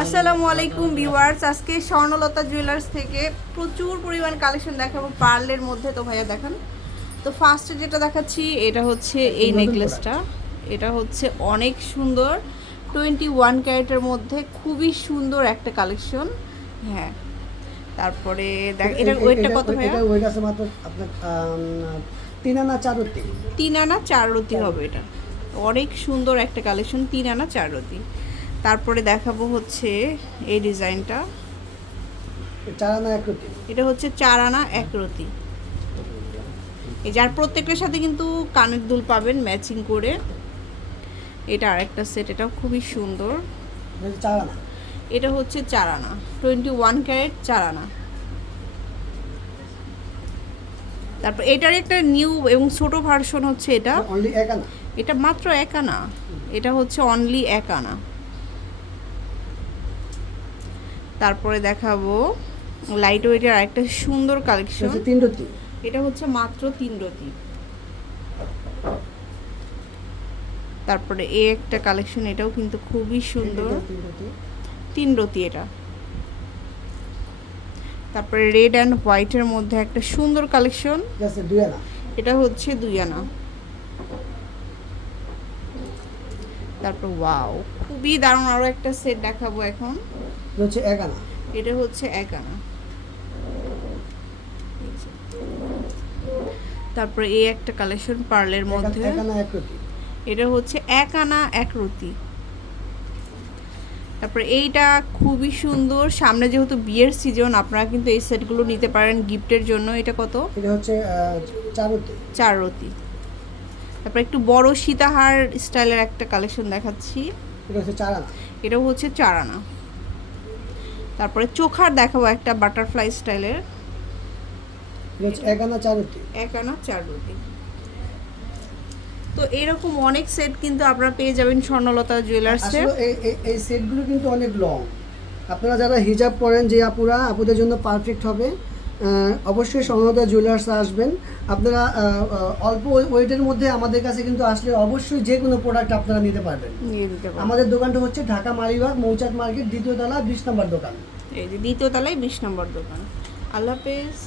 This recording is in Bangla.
আসসালামু আলাইকুম ভিউয়ার্স, আজকে স্বর্ণলতা জুয়েলার্স থেকে প্রচুর পরিমাণ কালেকশন দেখাবো পার্লের মধ্যে। তো ভাইয়া দেখান। তো ফার্স্টে যেটা দেখাচ্ছি, এটা হচ্ছে এই নেকলেসটা এটা হচ্ছে অনেক সুন্দর। টোয়েন্টি ওয়ান ক্যারেটের মধ্যে খুবই সুন্দর একটা কালেকশন হ্যাঁ। তারপরে দেখ এটার ওয়েটটা কত ভাইয়া এটা তিন আনা চার তিন আনা চার রতি হবে এটা অনেক সুন্দর একটা কালেকশন তিন আনা চার রতি তারপরে দেখাবো হচ্ছে এই ডিজাইনটা। এটা হচ্ছে চার আনা এক রতি এই যার প্রত্যেকটার সাথে কিন্তু কানের দুল পাবেন ম্যাচিং করে। এটা আরেকটা সেট এটাও খুবই সুন্দর। এটা হচ্ছে চার আনা এটা হচ্ছে চার আনা টোয়েন্টি ওয়ান ক্যারেট চার আনা তারপর এটার একটা নিউ এবং ছোট ভার্সন হচ্ছে এটা। এটা মাত্র এক আনা। এটা হচ্ছে অনলি এক আনা তারপরে দেখাবো লাইট ওয়েটের আরেকটা সুন্দর কালেকশন তিন রুটি এটা হচ্ছে মাত্র তিন রতি। তারপরে এ একটা কালেকশন এটাও কিন্তু খুবই সুন্দর। তিন রতি এটা। তারপরে রেড অ্যান্ড হোয়াইটের মধ্যে একটা সুন্দর কালেকশন এটা হচ্ছে দুই আনা। তারপর ওয়াও খুবই দারুণ আরও একটা সেট দেখাবো এখন। হচ্ছে এক আনা। এটা হচ্ছে এক আনা। তারপরে এই একটা কালেকশন পার্লের মধ্যে। এটা হচ্ছে এক আনা এক রতি তারপরে এইটা খুবই সুন্দর। সামনে যেহেতু বিয়ের সিজন আপনারা কিন্তু এই সেটগুলো নিতে পারেন গিফটের জন্য। এটা কত? এটা হচ্ছে আহ, চার রুটি। চার রতি তারপর একটু বড় সীতাহার স্টাইলের একটা কালেকশন দেখাচ্ছি। এটা হচ্ছে চার আনা। এটাও হচ্ছে চার আনা। তারপরে চোখার দেখাবো একটা বাটারফ্লাই স্টাইলের চার রুটি। এক আনা চার রুটি। তো এরকম অনেক সেট কিন্তু আপনারা পেয়ে যাবেন স্বর্ণলতা জুয়েলার্সে এই সেটগুলো কিন্তু অনেক লং আপনারা যারা হিজাব পরেন যে আপুরা আপুদের জন্য পারফেক্ট হবে। অবশ্যই সংহতা জুয়েলার্স আসবেন। আপনারা অল্প ওয়েটের মধ্যে আমাদের কাছে কিন্তু আসলে অবশ্যই যে কোনো প্রোডাক্ট আপনারা নিতে পারবেন। আমাদের দোকানটা হচ্ছে ঢাকা মালিবাগ মৌচাক মার্কেট দ্বিতীয় তলা বিশ নম্বর দোকান। এই যে দ্বিতীয় তলায় বিশ নম্বর দোকান। আল্লাহ হাফেজ।